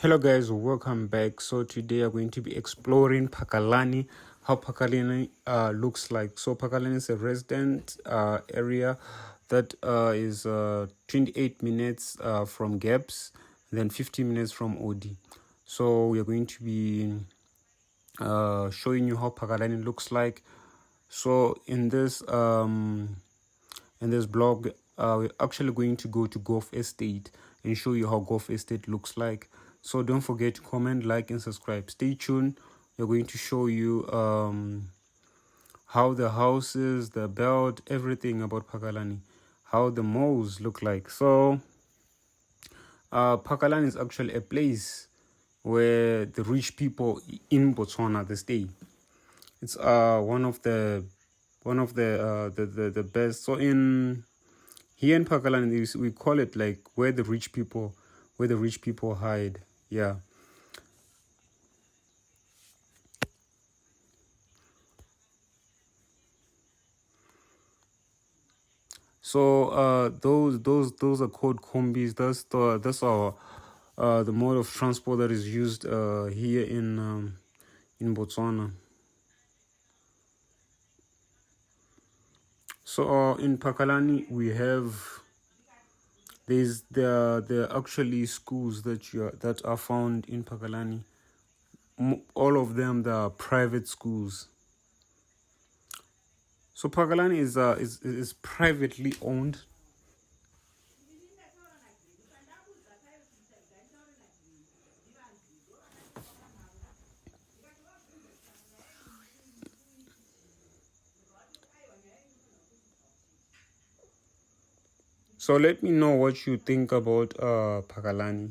Hello guys, welcome back. So today I'm going to be exploring Pakalani, how Pakalani looks like. So Pakalani is a resident area that is 28 minutes from Gaps, then 50 minutes from Odi. So we are going to be showing you how Pakalani looks like. So in this blog, we're actually going to go to Golf Estate and show you how Golf Estate looks like. So don't forget to comment, like, and subscribe. Stay tuned. We're going to show you how the houses, the belt, everything about Pakalani, how the malls look like. So Pakalani is actually a place where the rich people in Botswana they stay. It's one of the best. So in here in Pakalani, we call it like where the rich people hide. Yeah. So those are called combis. That's our the mode of transport that is used here in Botswana. So in Pakalani we have there are actually schools that are found in Pakalani. All of them they are private schools. So Pakalani is privately owned. So let me know what you think about Pakalani.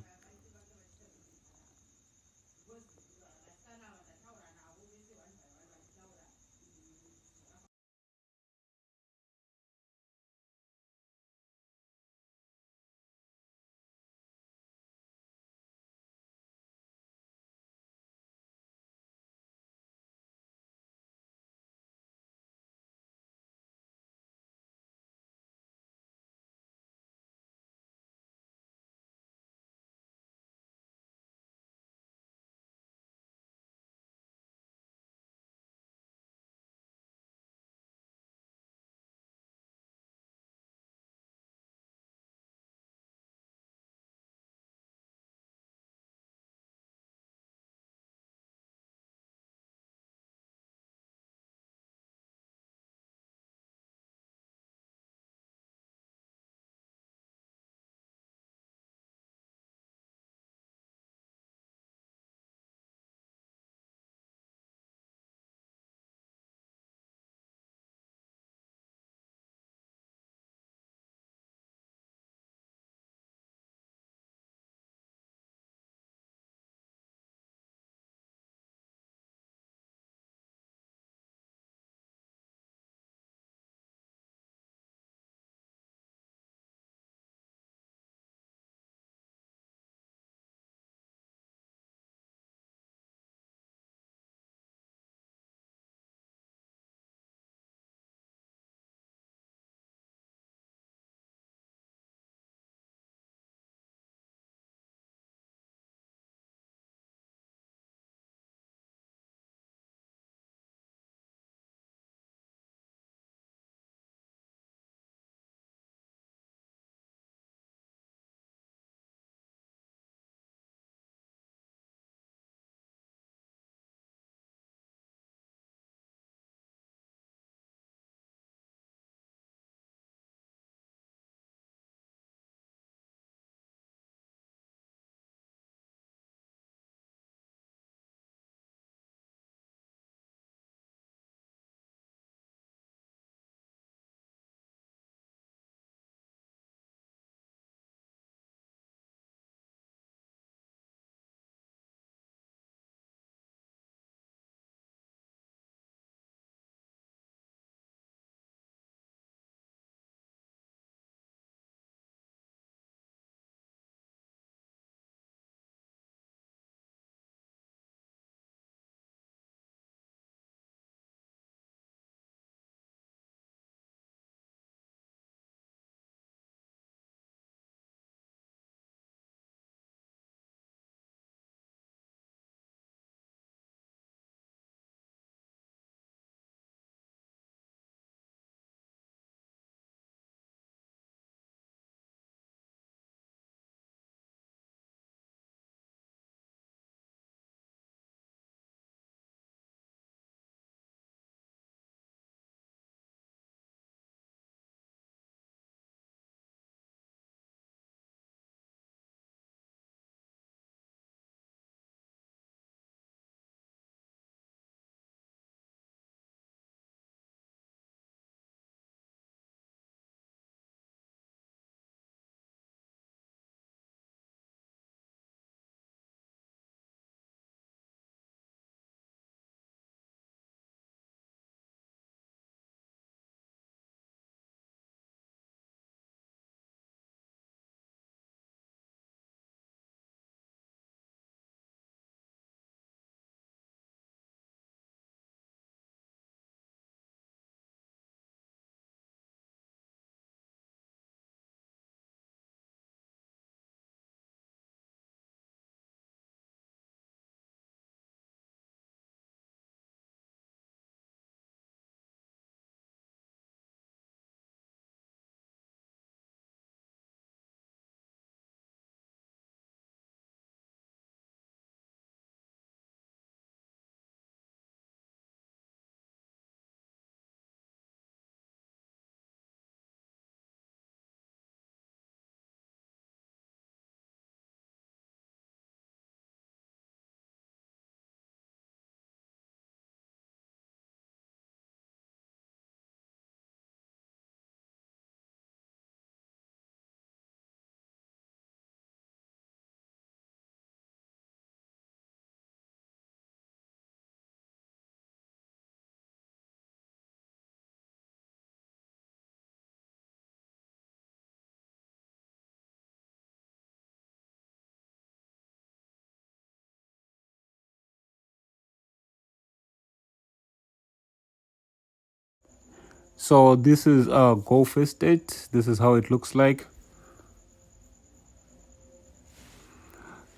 So this is Gulf Estate. This is how it looks like.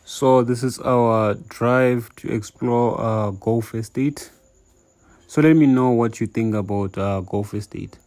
So this is our drive to explore Gulf Estate. So let me know what you think about Gulf Estate.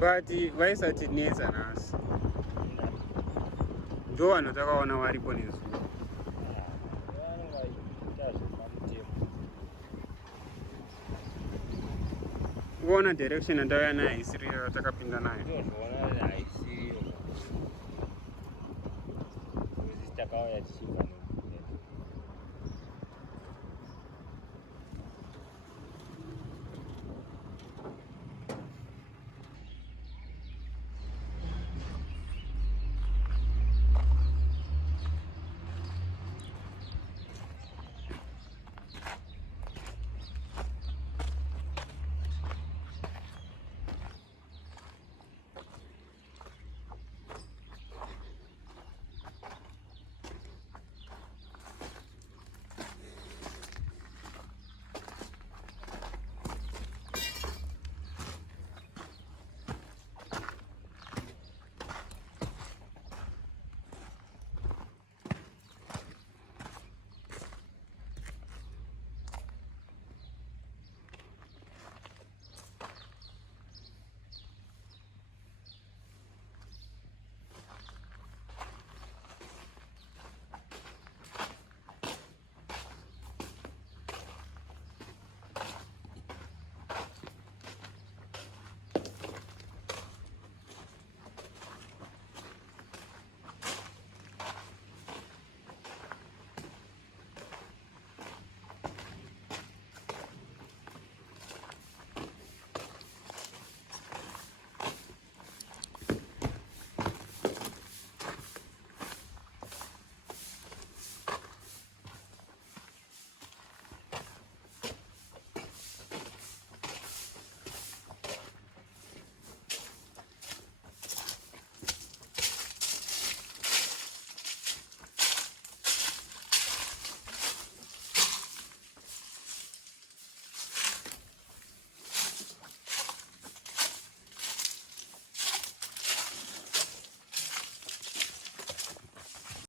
But vaisati neza nasi ndo vanhu takaona varipo nezuva kuona direction yandauya nayo haisiri yatakapinda nayo ndozvoona haisiriyo takaona tichibva